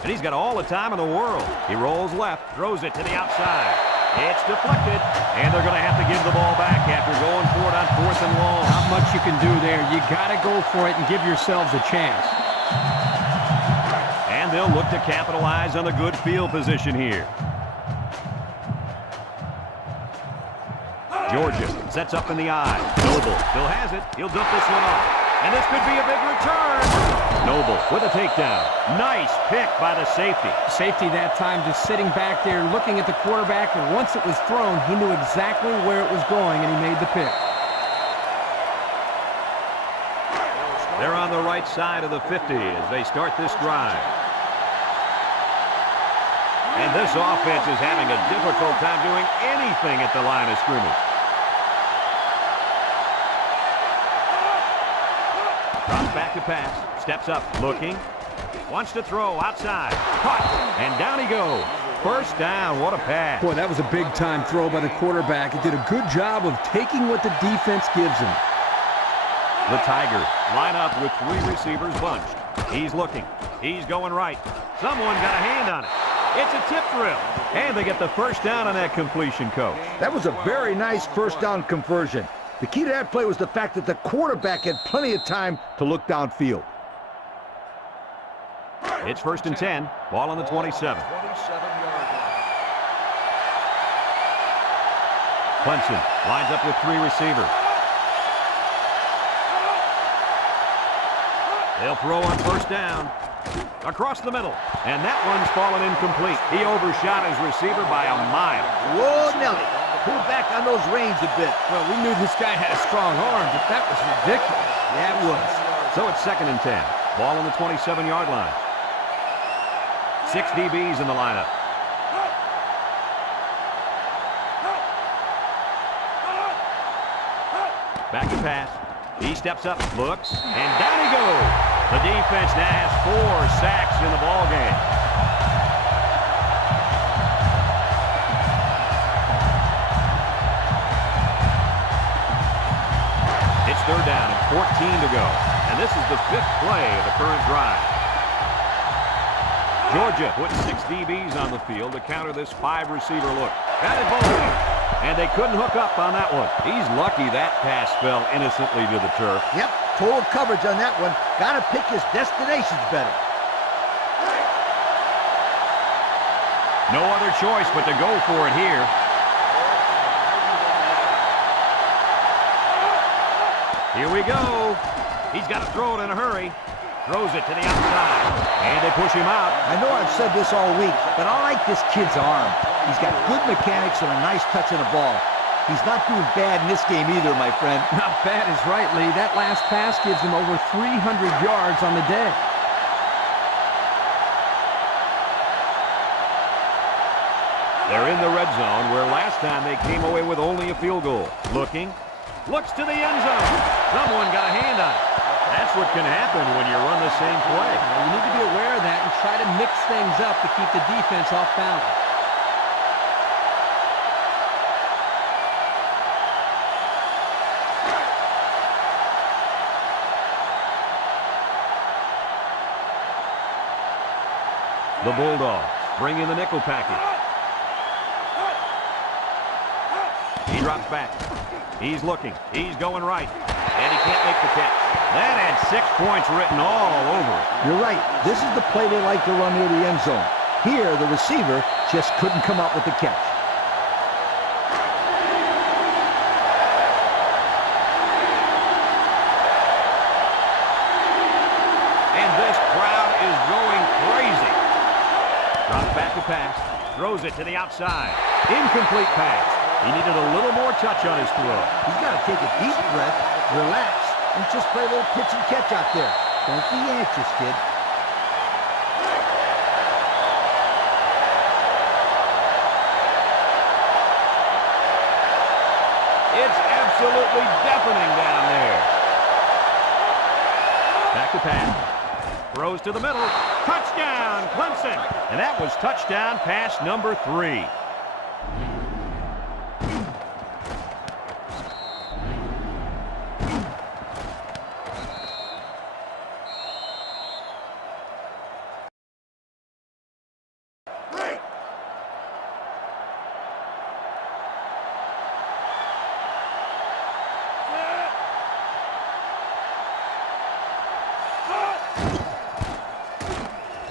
And he's got all the time in the world. He rolls left, throws it to the outside. It's deflected, and they're going to have to give the ball back after going for it on 4th and long. Not much you can do there. You got to go for it and give yourselves a chance. And they'll look to capitalize on the good field position here. Georgia sets up in the eye. Noble still has it. He'll dump this one off. And this could be a big return. Noble with a takedown. Nice pick by the safety. Safety that time just sitting back there looking at the quarterback, and once it was thrown, he knew exactly where it was going, and he made the pick. They're on the right side of the 50 as they start this drive. And this offense is having a difficult time doing anything at the line of scrimmage. Drops back to pass. Steps up, looking. Wants to throw outside. Caught. And down he goes. First down. What a pass. Boy, that was a big-time throw by the quarterback. He did a good job of taking what the defense gives him. The Tigers line up with 3 receivers bunched. He's looking. He's going right. Someone got a hand on it. It's a tip drill. And they get the first down on that completion, Coach. That was a very nice first down conversion. The key to that play was the fact that the quarterback had plenty of time to look downfield. It's 1st and 10. Ball on the 27. 27-yard line. Clemson lines up with 3 receivers. They'll throw on first down. Across the middle. And that one's fallen incomplete. He overshot his receiver by a mile. Whoa, Nelly. Pull back on those reins a bit. Well, we knew this guy had a strong arm, but that was ridiculous. Yeah, it was. So it's 2nd and 10. Ball on the 27-yard line. 6 DBs in the lineup. Back to pass. He steps up, looks, and down he goes. The defense now has 4 sacks in the ballgame. It's 3rd down and 14 to go. And this is the 5th play of the current drive. Georgia put 6 DBs on the field to counter this 5-receiver look. Got it ball. And they couldn't hook up on that one. He's lucky that pass fell innocently to the turf. Yep, total coverage on that one. Got to pick his destinations better. No other choice but to go for it here. Here we go. He's got to throw it in a hurry. Throws it to the outside. And they push him out. I know I've said this all week, but I like this kid's arm. He's got good mechanics and a nice touch of the ball. He's not doing bad in this game either, my friend. Not bad is right, Lee. That last pass gives him over 300 yards on the day. They're in the red zone where last time they came away with only a field goal. Looking. Looks to the end zone. Someone got a hand on it. That's what can happen when you run the same play. Well, you need to be aware of that and try to mix things up to keep the defense off balance. The Bulldogs bring in the nickel package. He drops back. He's looking. He's going right. And he can't make the catch. That had 6 points written all over it. You're right. This is the play they like to run near the end zone. Here, the receiver just couldn't come up with the catch. And this crowd is going crazy. Drops back to pass. Throws it to the outside. Incomplete pass. He needed a little more touch on his throw. He's got to take a deep breath, relax, and just play a little pitch and catch out there. Don't be anxious, kid. It's absolutely deafening down there. Back to pass. Throws to the middle. Touchdown, Clemson. And that was touchdown pass number 3.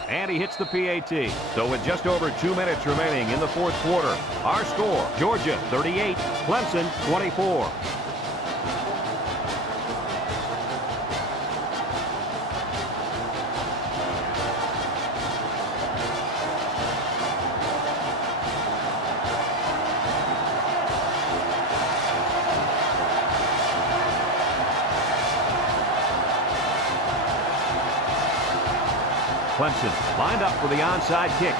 And he hits the PAT. So with just over 2 minutes remaining in the 4th quarter, our score, Georgia 38, Clemson 24. Clemson lined up for the onside kick.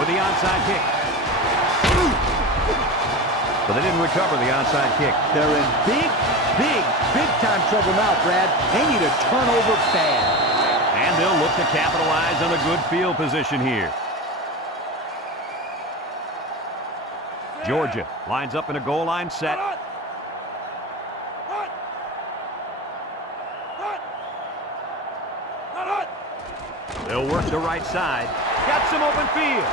With the onside kick. But they didn't recover the onside kick. They're in big big time trouble now, Brad. They need a turnover bad. And they'll look to capitalize on a good field position here. Georgia lines up in a goal line set. They'll work the right side. Got some open field.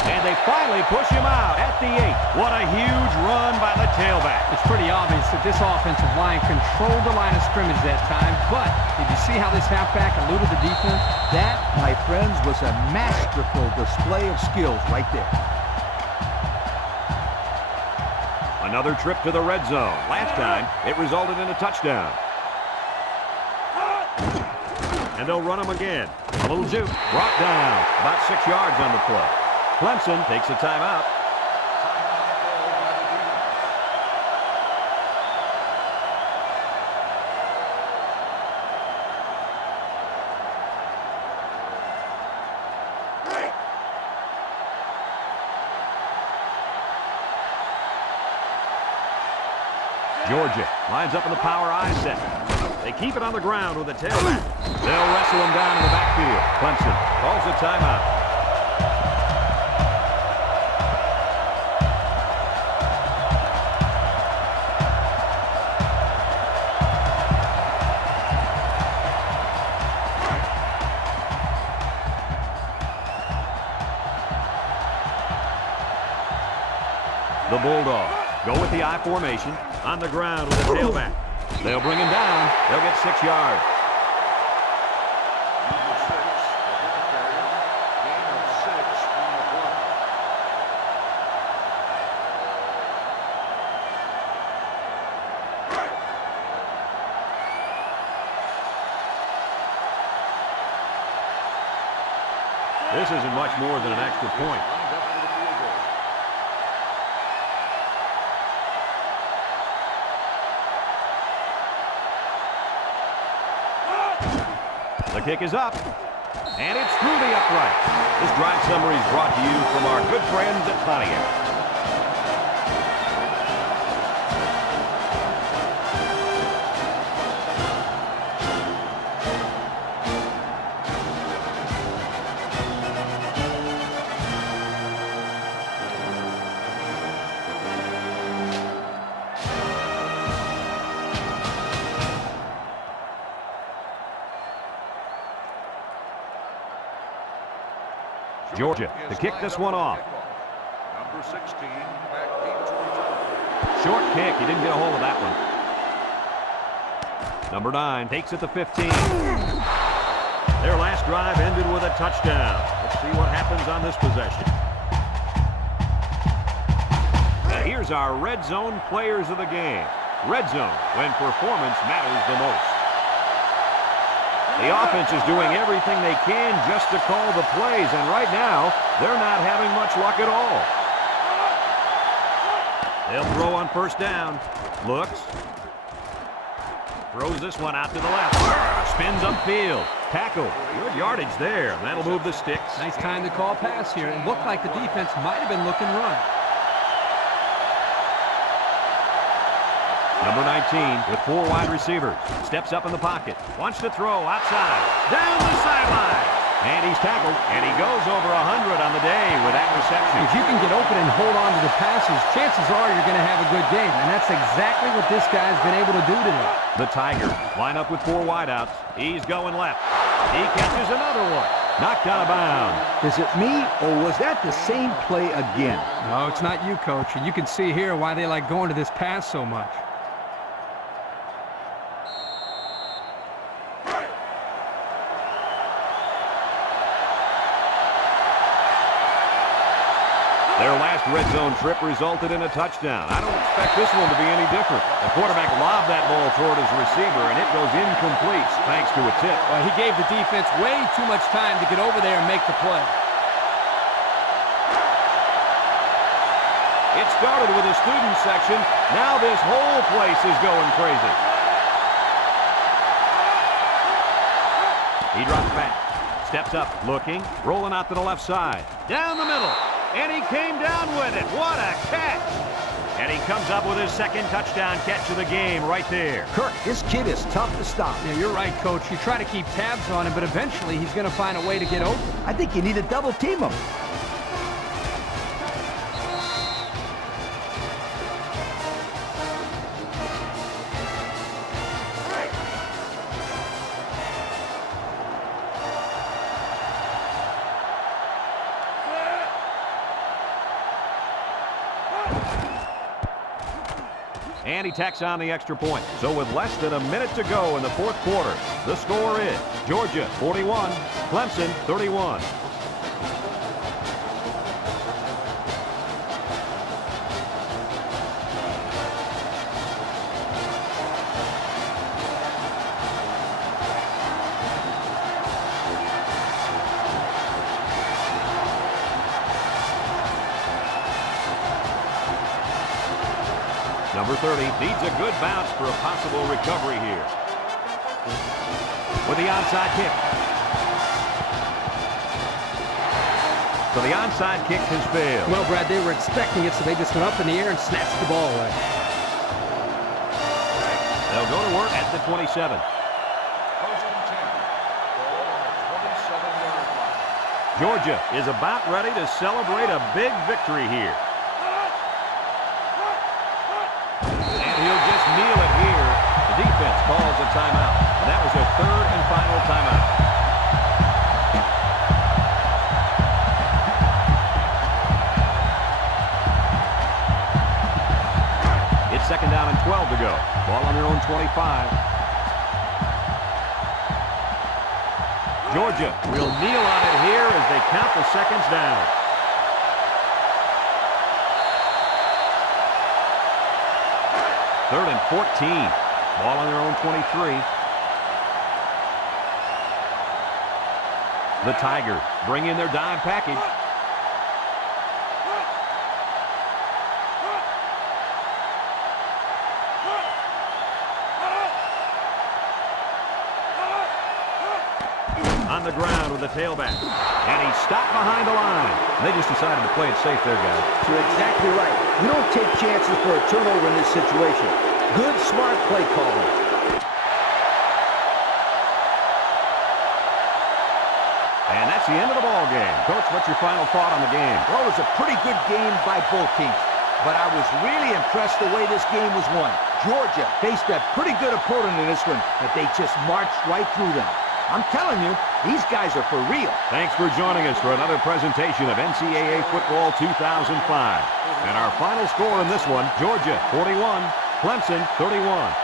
And they finally push him out at the 8. What a huge run by the tailback. It's pretty obvious that this offensive line controlled the line of scrimmage that time, but did you see how this halfback eluded the defense? That, my friends, was a masterful display of skills right there. Another trip to the red zone. Last time, it resulted in a touchdown. And they'll run him again. A little juke. Brought down. About 6 yards on the play. Clemson takes a timeout. Georgia lines up in the power I set. They keep it on the ground with a tailback. They'll wrestle him down in the backfield. Clemson calls a timeout. The Bulldogs go with the I formation on the ground with a tailback. They'll bring him down. They'll get 6 yards. Number 6, a carrier. Gain of 6 on the play. This isn't much more than an extra point. Lined up for the field goal. The kick is up, and it's through the upright. This drive summary is brought to you from our good friends at Pontiac. Georgia to kick this one off. Number 16, back deep towards it. Short kick. He didn't get a hold of that one. Number 9 takes it to 15. Their last drive ended with a touchdown. Let's see what happens on this possession. Now here's our red zone players of the game. Red zone, when performance matters the most. The offense is doing everything they can just to call the plays, and right now, they're not having much luck at all. They'll throw on first down. Looks. Throws this one out to the left. Spins upfield. Tackle. Good yardage there. That'll move the sticks. Nice time to call pass here. It looked like the defense might have been looking run. Number 19 with 4 wide receivers. Steps up in the pocket. Wants to throw outside. Down the sideline. And he's tackled. And he goes over 100 on the day with that reception. If you can get open and hold on to the passes, chances are you're going to have a good game. And that's exactly what this guy's been able to do today. The Tigers line up with 4 wideouts. He's going left. He catches another one. Knocked out of bounds. Is it me, or was that the same play again? No, it's not you, Coach. And you can see here why they like going to this pass so much. Their last red zone trip resulted in a touchdown. I don't expect this one to be any different. The quarterback lobbed that ball toward his receiver, and it goes incomplete thanks to a tip. Well, he gave the defense way too much time to get over there and make the play. It started with a student section. Now this whole place is going crazy. He drops back. Steps up, looking, rolling out to the left side. Down the middle. And he came down with it. What a catch. And he comes up with his second touchdown catch of the game right there. Kirk, this kid is tough to stop. Yeah, you're right, Coach. You try to keep tabs on him, but eventually he's going to find a way to get open. I think you need to double team him. And he tacks on the extra point. So with less than a minute to go in the fourth quarter, the score is Georgia 41, Clemson 31. Number 30 needs a good bounce for a possible recovery here. With the onside kick. So the onside kick has failed. Well, Brad, they were expecting it, so they just went up in the air and snatched the ball away. They'll go to work at the 27. First and 10. Ball on the 27-yard line. Georgia is about ready to celebrate a big victory here. He'll just kneel it here. The defense calls a timeout. And that was a third and final timeout. It's second down and 12 to go. Ball on their own 25. Georgia will kneel on it here as they count the seconds down. Third and 14. Ball on their own 23. The Tigers bring in their dime package. On the ground with the tailback. And he stopped behind the line. They just decided to play it safe there, guys. You're exactly right. You don't take chances for a turnover in this situation. Good, smart play calling. And that's the end of the ball game. Coach, what's your final thought on the game? Well, it was a pretty good game by both teams, but I was really impressed the way this game was won. Georgia faced a pretty good opponent in this one, but they just marched right through them. I'm telling you, these guys are for real. Thanks for joining us for another presentation of NCAA Football 2005. And our final score in this one, Georgia 41, Clemson 31.